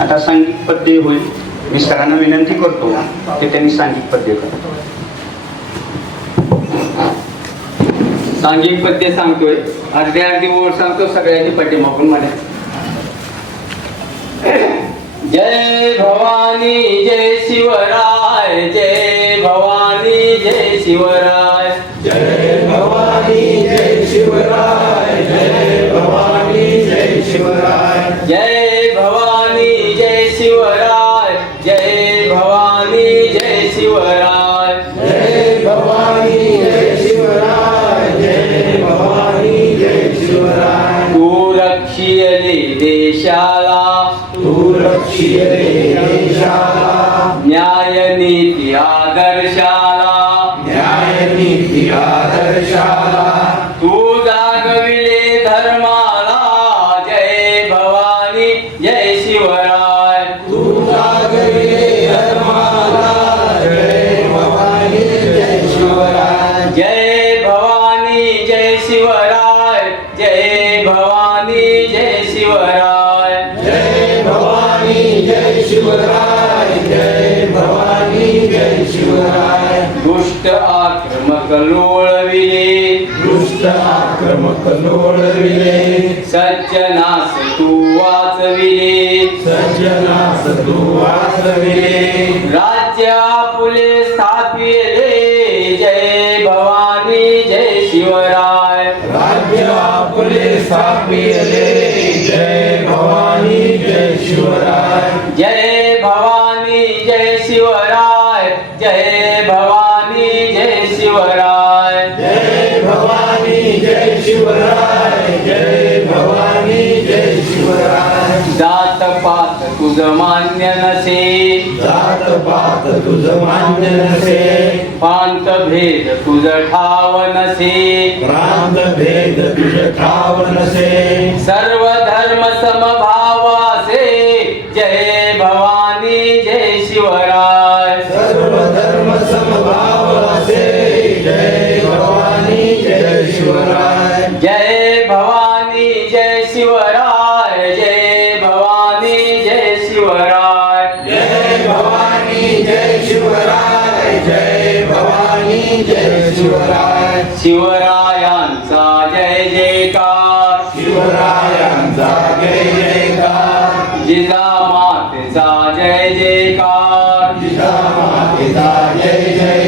आता सांघिक पद्य होईल. मी सरांना विनंती करतो की त्यांनी सांघिक पद्य करा. सांघिक पद्य सांगतोय. अर्धी ओळ सांगतो, सगळ्यांची पाठीमागून म्हणा. जय भवानी जय शिवराय, जय भवानी जय शिवराय, जय भवानी जय शिवराय, जय भवानी जय शिवराय, जय भवानी जय शिवराय, जय भवानी जय शिवराय, जय भवानी जय शिवराय, जय भवानी जय शिवराय. तू रक्षियले देशाला, तू रक्षियले देशाला, न्याय नीती आदर्शाला, न्याय नीती आदर्शाला, तू जागविले धर्माला. जय भवानी जय शिवराय, तू जागविले धर्माला. जय भवानी जय शिवराय, जय भवानी जय शिवराय, जय भवानी जय शिवराय, जय भवानी जय शिवराय, जय भवानी जय शिवराय. दुष्ट आक्रमक लोळविले, दुष्ट आक्रमक लोळविले, सज्जनास तू वाचविले, सज्जनास तू वाचविले, राज्य आपुले स्थापिले. जय भवानी जय शिवराय, राज्य आपले स्थापिले. जय भवानी जय शिवराय, जय भवानी जय शिवराय, जय भवानी जय शिवराय, जय भवानी जय शिवराय, जय भवानी जय शिवराय. जात पात तुझ मान्य नसे, जात पात तुझ मान्य नसे, पांत भेद तुझ ठाव नसे, प्रांत भेद तुझ ठाव नसे, सर्व धर्म समभाव असे. जय भवानी जय शिवराय, सर्व धर्म समभाव असे. जय भवानी जय शिवराय, जय भवानी जय शिवराय, जय भवानी जय शिवराय, जय भवानी जय शिवराय, जय भवानी जय शिवराय. शिवरायांचा जय जयकार, शिवरायांचा जय जयकार, जिजामातेचा जय जयकार, जिजामातेचा जय जयकार.